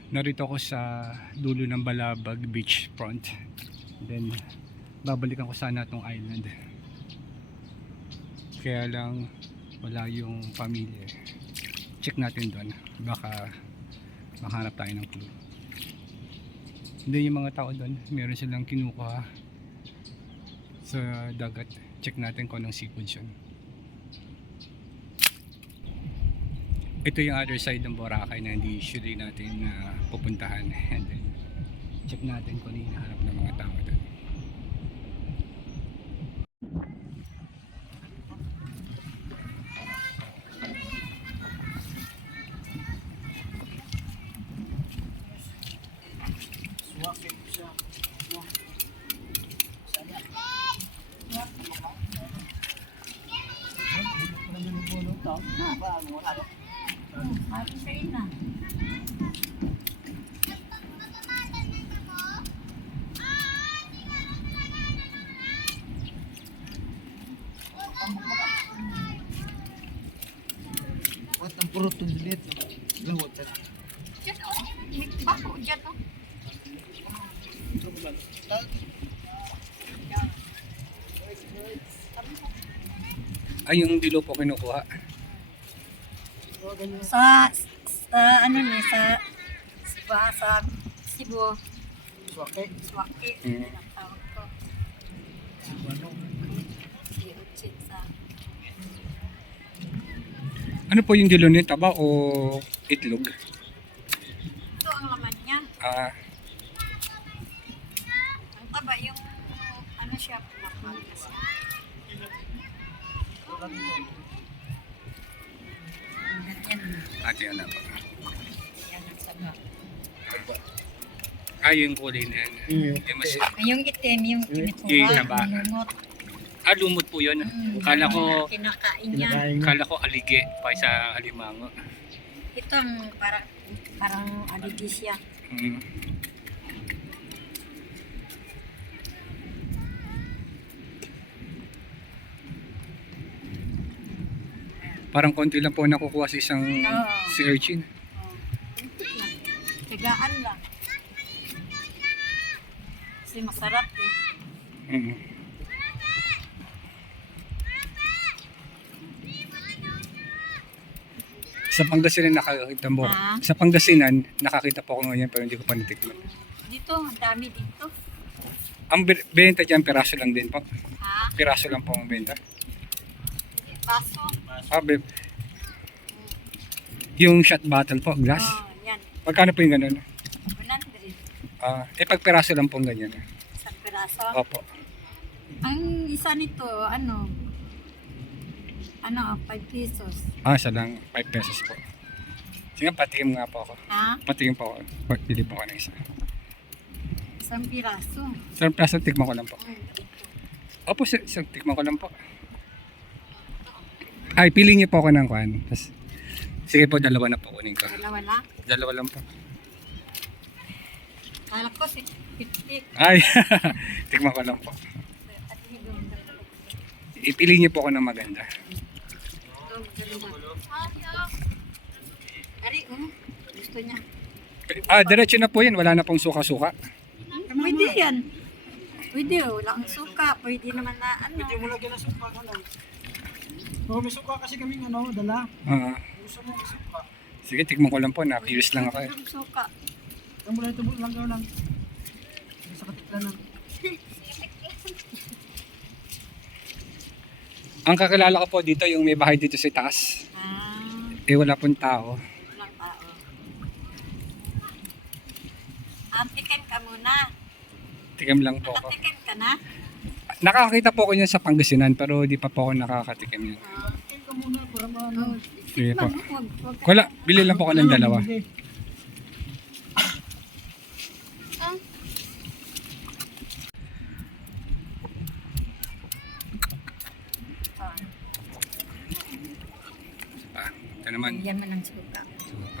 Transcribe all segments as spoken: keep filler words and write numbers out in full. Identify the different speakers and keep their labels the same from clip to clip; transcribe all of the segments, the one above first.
Speaker 1: Narito ako sa dulo ng Balabag Beach front. Then babalikan ko sana tong island. Kaya lang wala yung pamilya. Check natin doon. Baka makahanap tayo ng clue. Hindi, yung mga tao doon, meron silang kinukuha sa dagat. Check natin kung anong seafood yun. Ito yung other side ng Boracay na hindi usually natin uh, pupuntahan. And then check natin kung ano yung hinahanap ng mga tao doon.
Speaker 2: Wat ang puro tundilit. Lawat sa.
Speaker 3: Diyan o. Bako dyan o.
Speaker 1: Ay, yung dilo po kinukuha.
Speaker 3: Sa, sa ano ni, sa, sa, sa Cebu.
Speaker 2: Swake.
Speaker 3: Swaki.
Speaker 1: Mm.
Speaker 3: Ang tawag ko. Si Uchit sa.
Speaker 1: Ano po yung dilo niya? Taba o itlog?
Speaker 3: Ito ang laman niya.
Speaker 1: Ah,
Speaker 3: Ang taba yung, ano siya, pinapanggas. Yan.
Speaker 1: ate ano po.
Speaker 3: Yan ang saba.
Speaker 1: Ah, yung kulay na yan.
Speaker 2: Mm.
Speaker 1: Yung mas,
Speaker 3: Ay, yung itim, yung
Speaker 1: Yung
Speaker 3: kinukuha,
Speaker 1: taba.
Speaker 3: lumot.
Speaker 1: ah, lumot po yun.
Speaker 3: Mm,
Speaker 1: Kala ko,
Speaker 3: kinakain niya.
Speaker 2: Kinakain niya.
Speaker 1: kala ko alige pa sa alimango.
Speaker 3: Ito ang parang, parang aligis siya.
Speaker 1: Mm. Parang konti lang po nakukuha sa isang
Speaker 3: Oo.
Speaker 1: si urchin.
Speaker 3: Oh, kunti lang. Tigaan lang. Kasi masarap eh.
Speaker 1: Mm. Sa Pangasinan nakakita mo.
Speaker 3: Ah.
Speaker 1: Sa Pangasinan nakakita po ako ngayon pero hindi ko pa natikman.
Speaker 3: Dito, ang dami dito.
Speaker 1: Ang be- benta diyan piraso lang din po.
Speaker 3: Ha?
Speaker 1: Piraso lang po ang benta.
Speaker 3: Baso.
Speaker 1: Ah, be- yung shot bottle po, glass.
Speaker 3: Oh, yan.
Speaker 1: Magkano po yung ganun?
Speaker 3: one hundred.
Speaker 1: Ah, eh pag piraso lang po ang ganyan.
Speaker 3: Isang piraso.
Speaker 1: Opo.
Speaker 3: Ang isa nito, ano, ano, five pesos.
Speaker 1: Ah, isa lang five pesos po. Sige, patikim nga po ako.
Speaker 3: Ha?
Speaker 1: Patikim po ako. Pili po ako ng isa.
Speaker 3: Isang piraso.
Speaker 1: Isang plaza, tikman ko lang po.
Speaker 3: Mm, ito.
Speaker 1: Opo, sir, isang tikman ko lang po. Ay, pili niyo po ako ng kwan. Tas, sige po, dalawa na po kunin ko.
Speaker 3: Dalawa lang.
Speaker 1: Dalawa lang po.
Speaker 3: Kala ko si fifty.
Speaker 1: Ay, tikman ko lang po.
Speaker 3: At hidong dalawa.
Speaker 1: Ipili niyo po ako ng maganda.
Speaker 3: Ito, dalawa. Ari, um, gusto niya.
Speaker 1: Ah, diretso na po yan. Wala na pong suka-suka.
Speaker 3: Pwede yan. Pwede, walang suka. Pwede naman na ano.
Speaker 2: Hindi mo lagyan ng suka ka lang. Oh, may suka kasi kaming ano, dala.
Speaker 1: Ah,
Speaker 2: Gusto mo may suka.
Speaker 1: sige, tikman ko lang po. Na-curious lang ako eh.
Speaker 3: Walang suka.
Speaker 2: Ang mula ito lang gawin lang. Sa katiklan lang.
Speaker 1: Ang kakilala ko po dito, yung may bahay dito sa taas.
Speaker 3: Ah,
Speaker 1: Eh, wala pong tao.
Speaker 3: walang tao. Antiken ka muna.
Speaker 1: Tikim lang po ako.
Speaker 3: Nakatiken ka na?
Speaker 1: Nakakita po ko yan sa Pangasinan, pero di pa po ako nakakatikim yan.
Speaker 3: Ah,
Speaker 2: Tingin ka muna para maano.
Speaker 3: oh,
Speaker 1: Sige po.
Speaker 3: tikman mo, wag- wag ka-
Speaker 1: Wala, bili lang po ako ng dalawa.
Speaker 3: Ah,
Speaker 1: Ah, ito naman.
Speaker 3: Bigyan mo ng suka.
Speaker 1: Suka.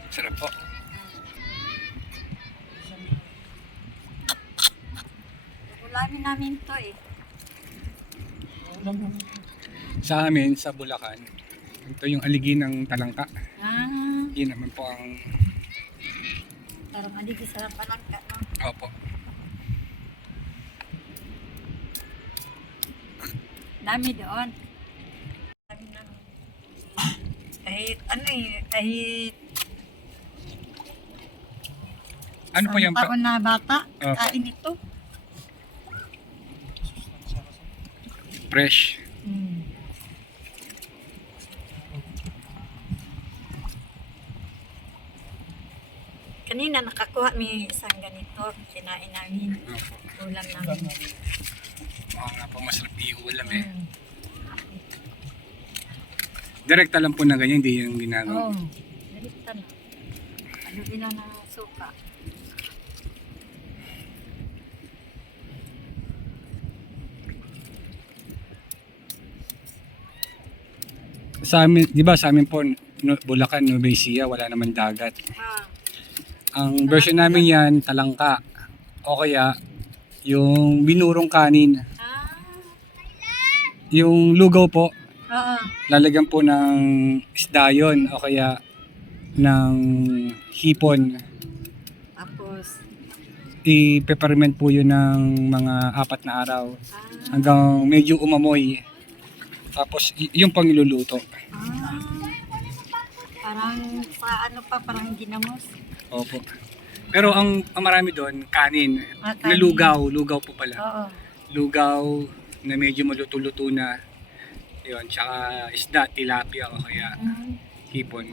Speaker 1: Sarap po.
Speaker 3: Ulamin namin to eh.
Speaker 2: Ulam mo.
Speaker 1: Sa amin, sa Bulacan, ito yung aligi ng talangka.
Speaker 3: Ah,
Speaker 1: Yun naman po ang,
Speaker 3: parang aligi sa palangka, no?
Speaker 1: opo.
Speaker 3: Dami doon. Dami namin. Kahit ano eh, kahit
Speaker 1: Ano po yung,
Speaker 3: isang
Speaker 1: pa-
Speaker 3: taon na bata,
Speaker 1: Opo.
Speaker 3: kain ito.
Speaker 1: fresh?
Speaker 3: Hmm. Kanina nakakuha may isang ganito, kinain namin,
Speaker 1: Opo.
Speaker 3: ulam namin.
Speaker 1: Oo nga po, masarap i-ulam eh.
Speaker 3: Hmm.
Speaker 1: Direkta lang po na ganyan, hindi yung ginagawa.
Speaker 3: Oo, oh, baliktad. Ano din ang suka.
Speaker 1: Sa amin, di ba sa amin po, no, Bulacan, Nueva Ecija, wala naman dagat.
Speaker 3: Ah,
Speaker 1: Ang version namin yan, talangka. O kaya, yung binurong kanin.
Speaker 3: ah,
Speaker 1: Yung lugaw po,
Speaker 3: oo.
Speaker 1: lalagyan po ng isda yun. O kaya, ng hipon.
Speaker 3: Tapos,
Speaker 1: I-peppermint po yun ng mga apat na araw.
Speaker 3: ah,
Speaker 1: Hanggang medyo umamoy. Tapos, y- yung pang iluluto.
Speaker 3: ah, parang sa ano pa, parang ginamos.
Speaker 1: Opo. Pero ang, ang marami doon, kanin.
Speaker 3: Ah,
Speaker 1: Na
Speaker 3: kanin.
Speaker 1: lugaw, lugaw po pala.
Speaker 3: Oo.
Speaker 1: Lugaw na medyo maluto-luto na. Yun, tsaka isda, tilapia o kaya
Speaker 3: Mm.
Speaker 1: hipon.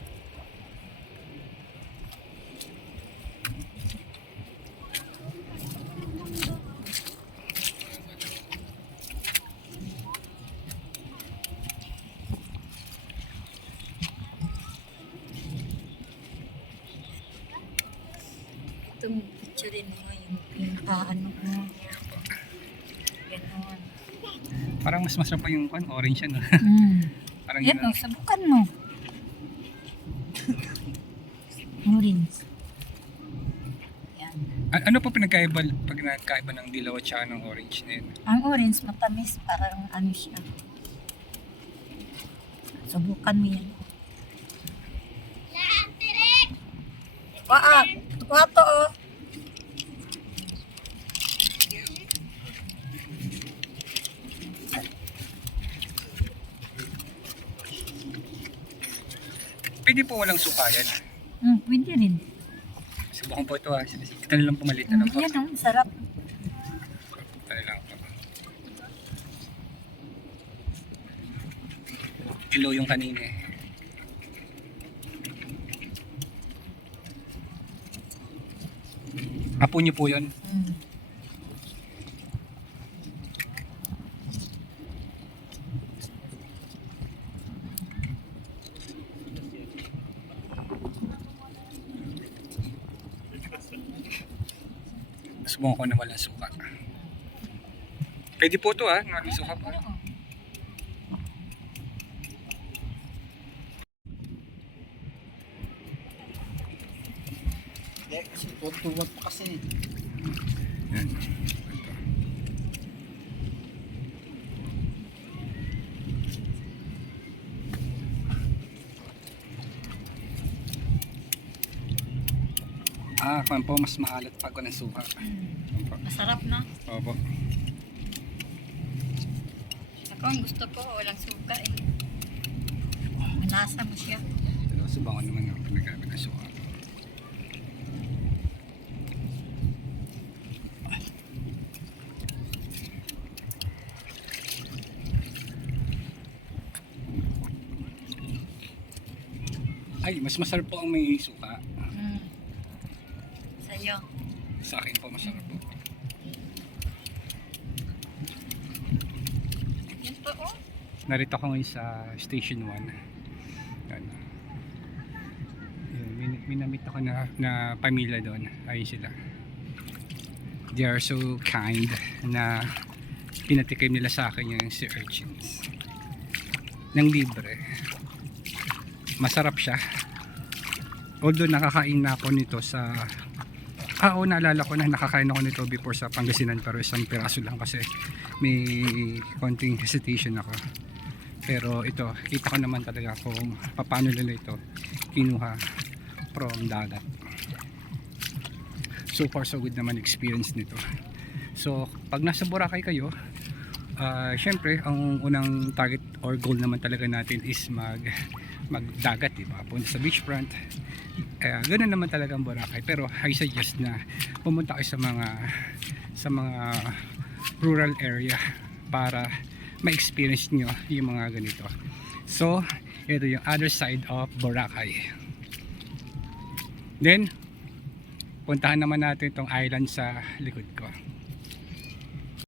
Speaker 3: Itong picturein mo yung pinaka-ano mo. Ganon.
Speaker 1: Parang mas masarap pa yung kan, orange yan.
Speaker 3: Mm.
Speaker 1: Parang
Speaker 3: Yan
Speaker 1: yun.
Speaker 3: o, sabukan mo. Orange. Yan.
Speaker 1: A- ano po pinagkaiba pag nagkaiba ng dilaw at saka ng orange na yun?
Speaker 3: Ang orange matamis, parang ano siya. Subukan mo yan. Waa, tuwa to oh.
Speaker 1: Pwede po walang suka yan.
Speaker 3: Hmm, pwede rin.
Speaker 1: Subukan po ito ha. Ito na lang pumalit na
Speaker 3: Hmm,
Speaker 1: lang po.
Speaker 3: yan oh, sarap.
Speaker 1: Ito na lang po. Kilo yung kanina eh. Apo niyo po yun.
Speaker 3: Hmm.
Speaker 1: Subukan ko na walang suka. Pwede po ito ha. Walang suka po.
Speaker 2: Hindi, kasi tuwag-tuwag pa kasi.
Speaker 1: Yan. Ah, kung po mas maalat pag walang suka.
Speaker 3: Hmm.
Speaker 1: Opo.
Speaker 3: Masarap na.
Speaker 1: Opo.
Speaker 3: Ako ang gusto ko, walang suka eh. Malasa mo siya.
Speaker 1: Pero subukan naman ako pinagamit ng suka. Ay, mas masarap po ang may suka.
Speaker 3: Hmm. Sa'yo.
Speaker 1: Sa akin po masarap po.
Speaker 3: Yan po oh.
Speaker 1: Narito ako ngayon sa Station one. Yan. Yun, min- minamit ako na, na pamilya doon. Ayun sila. They are so kind na pinatikim nila sa akin yung sea urchins. Nang libre. Masarap siya. although nakakain na ako nito sa ah oo, naalala ko na nakakain ako nito before sa Pangasinan, pero isang piraso lang kasi may konting hesitation ako. Pero ito, kita ko naman talaga kung paano nila ito kinuha from dagat. So far so good naman experience nito. So pag nasa Boracay kayo, uh, syempre ang unang target or goal naman talaga natin is mag magdagat, diba? Punta sa beachfront. Uh, ganun naman talaga ang Boracay, pero I suggest na pumunta kayo sa mga sa mga rural area para ma-experience nyo yung mga ganito. So ito yung other side of Boracay. Then puntahan naman natin itong island sa likod ko.